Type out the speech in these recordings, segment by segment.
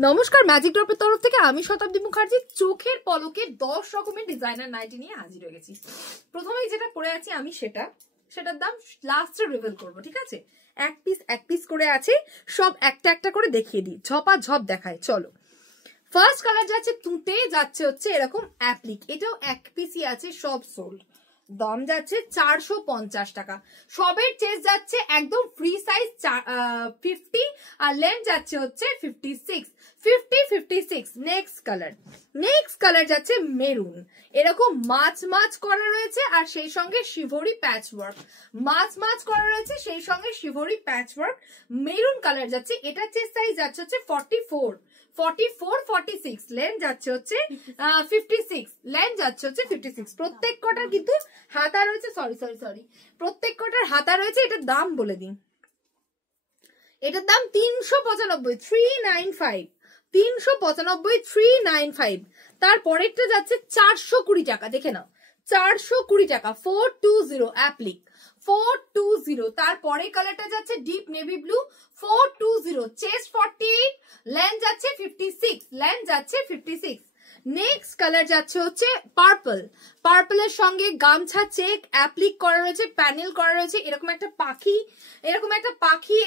নমস্কার, ম্যাজিক ড্রপের তরফ থেকে আমি শতাব্দী মুখার্জি চোখের পলকে 10 রকমের ডিজাইনার নাইটি নিয়ে হাজির হয়ে গেছি। প্রথমেই যেটা পরে আছি আমি সেটার দাম লাস্টে রিভিল করব, ঠিক আছে? এক পিস করে আছে, সব একটা একটা করে দেখিয়ে দিই, ঝপ দেখায়। চলো, ফার্স্ট কালার যাচ্ছে তুঁতে, যাচ্ছে হচ্ছে এরকম অ্যাপ্লিক, এটাও এক পিসই আছে, সব সোল্ড। দাম যাচ্ছে 450 টাকা। সবের চেস্ট যাচ্ছে একদম ফ্রি সাইজ 50 আর লেন্থ যাচ্ছে হচ্ছে 56। নেক্সট কালার যাচ্ছে মেরুন, এরকম মাছ করা রয়েছে আর সেই সঙ্গে শিভরি প্যাচ ওয়ার্ক, মাছ করা রয়েছে সেই সঙ্গে শিভরি প্যাচ ওয়ার্ক। মেরুন কালার যাচ্ছে, এটা চেস্ট সাইজ যাচ্ছে হচ্ছে 46, লেন্থ যাচ্ছে হচ্ছে 56, লেন্থ যাচ্ছে হচ্ছে 56। প্রত্যেক কটার কিন্তু হাতা রয়েছে, সরি প্রত্যেক কটার হাতা রয়েছে। এটার দাম বলে দিন, এটার দাম 395। তারপরেরটা যাচ্ছে 420 টাকা, দেখে নাও 420 টাকা, 420 অ্যাপ্লিক 420। তারপরে কালারটা যাচ্ছে deep navy blue, 420, chest 48, length যাচ্ছে 56। নেক্সট কালার যাচ্ছে হচ্ছে পার্পলের সঙ্গে গামছা চেক অ্যাপ্লিক করা রয়েছে, প্যানেল করা রয়েছে, এরকম একটা পাখি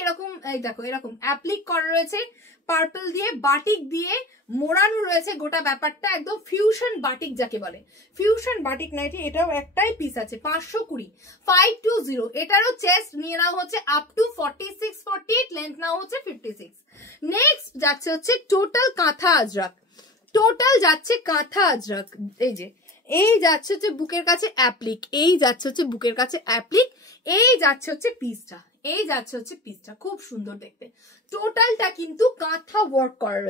এরকম এই দেখো, এরকম অ্যাপ্লিক করা রয়েছে পার্পল দিয়ে, বাটিক দিয়ে মোড়ানো রয়েছে গোটা ব্যাপারটা, একদম ফিউশন বাটিক যাকে বলে, ফিউশন বাটিক নাইটি। এটাও একটাই পিস আছে, 520। এটারও চেস্ট নিয়ে নেওয়া হচ্ছে আপ টু 46-48, লেন্থ নেওয়া হচ্ছে 56। নেক্সট যাচ্ছে হচ্ছে টোটাল কাঁথা আজরাক, এই যাচ্ছে হচ্ছে বুকের কাছে অ্যাপ্লিক, এই যাচ্ছে হচ্ছে পিসটা, খুব সুন্দর দেখতে। টোটালটা কিন্তু কাঁথা ওয়ার্ক করা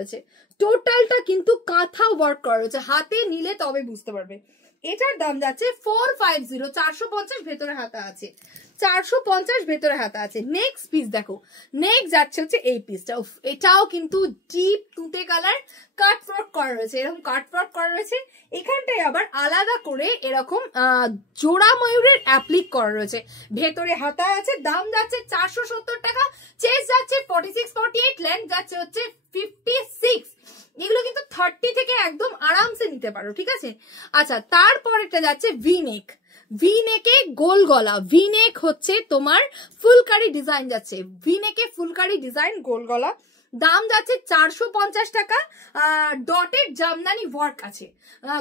রয়েছে, হাতে নিলে তবে বুঝতে পারবে। এটার দাম যাচ্ছে 450, 450 ভেতরে হাতা আছে, 450 ভেতরে হাতা আছে। নেক্সট পিস দেখো, নেক্সট যাচ্ছে হচ্ছে এই পিসটা, এটাও কিন্তু ডিপ তুঁতে কালার, কাট ওয়ার্ক করা রয়েছে, এরকম কাট ওয়ার্ক করা রয়েছে। এখানটায় আবার আলাদা করে এরকম জোড়া ময়ূরের অ্যাপ্লিক করা রয়েছে, ভেতরে হাতা আছে। দাম যাচ্ছে 470 টাকা, চেস্ট যাচ্ছে 46-48, লেন্থ যাচ্ছে হচ্ছে 56। এগুলো কিন্তু 30 থেকে একদম আরামসে নিতে পারো, ঠিক আছে? আচ্ছা, তারপরেটা যাচ্ছে ভিনেকে গোল গলা, ভিনেক হচ্ছে তোমার ফুলকারি ডিজাইন যাচ্ছে, ভিনেকে ফুলকারি ডিজাইন গোল গলা। দাম যাচ্ছে 450 টাকা। ডটেড জামদানি ওয়ার্ক আছে,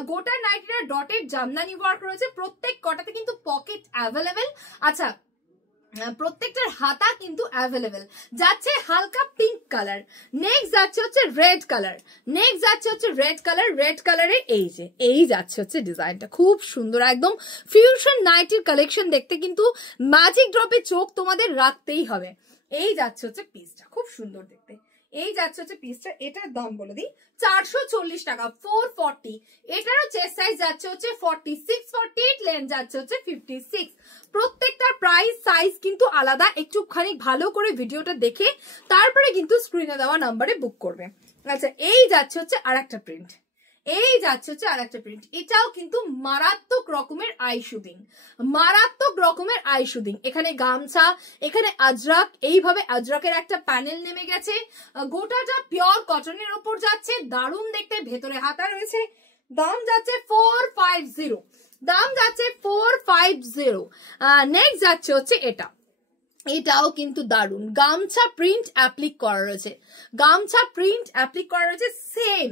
গোটা নাইটিটা ডটেড জামদানি ওয়ার্ক রয়েছে, প্রত্যেক কটাতে কিন্তু পকেট অ্যাভেলেবেল। আচ্ছা, প্রত্যেকটার হাতা কিন্তু অ্যাভেলেবেল। যাচ্ছে হালকা পিঙ্ক কালার। নেক্সট যাচ্ছে হচ্ছে রেড কালারে এই যাচ্ছে হচ্ছে ডিজাইনটা, খুব সুন্দর, একদম ফিউশন নাইটির কালেকশন দেখতে কিন্তু ম্যাজিক ড্রপে চোখ তোমাদের রাখতেই হবে। এই যাচ্ছে হচ্ছে পিসটা, খুব সুন্দর দেখতে, এই যাচ্ছে হচ্ছে পিসটা। এটার দাম বলে দিই 440 টাকা, 440। এটারও চেস্ট সাইজ যাচ্ছে হচ্ছে 46-48, লেন্থ যাচ্ছে হচ্ছে 56। প্রত্যেকটার প্রাইস সাইজ কিন্তু আলাদা, একটুখানি ভালো করে ভিডিওটা দেখে তারপরে কিন্তু স্ক্রিনে দেওয়া নাম্বারে বুক করবে। আচ্ছা, এই যাচ্ছে হচ্ছে আরেকটা প্রিন্ট, এটাও কিন্তু মারাত্মক রকমের আই শুটিং, এখানে গামছা, এখানে আজরাক, এইভাবে আজরাকের একটা প্যানেল নেমে গেছে, গোটাটা পিওর কটনের ওপর যাচ্ছে, দারুণ দেখতে, ভেতরে হাতা রয়েছে। দাম যাচ্ছে 450। নেক্সট যাচ্ছে হচ্ছে এটাও কিন্তু দারুণ, গামছা প্রিন্ট অ্যাপ্লিক করা রয়েছে, সেম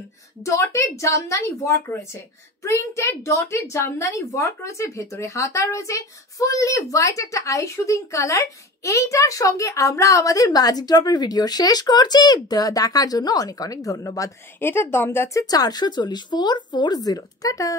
ডটেড জামদানি ওয়ার্ক রয়েছে, প্রিন্টেড ডটেড জামদানি ওয়ার্ক রয়েছে, ভেতরে হাতা রয়েছে, ফুললি হোয়াইট একটা আই শুটিং কালার। এইটার সঙ্গে আমরা আমাদের ম্যাজিক ড্রপের ভিডিও শেষ করছি। দেখার জন্য অনেক অনেক ধন্যবাদ। এটার দাম যাচ্ছে 440, 440। টাটা।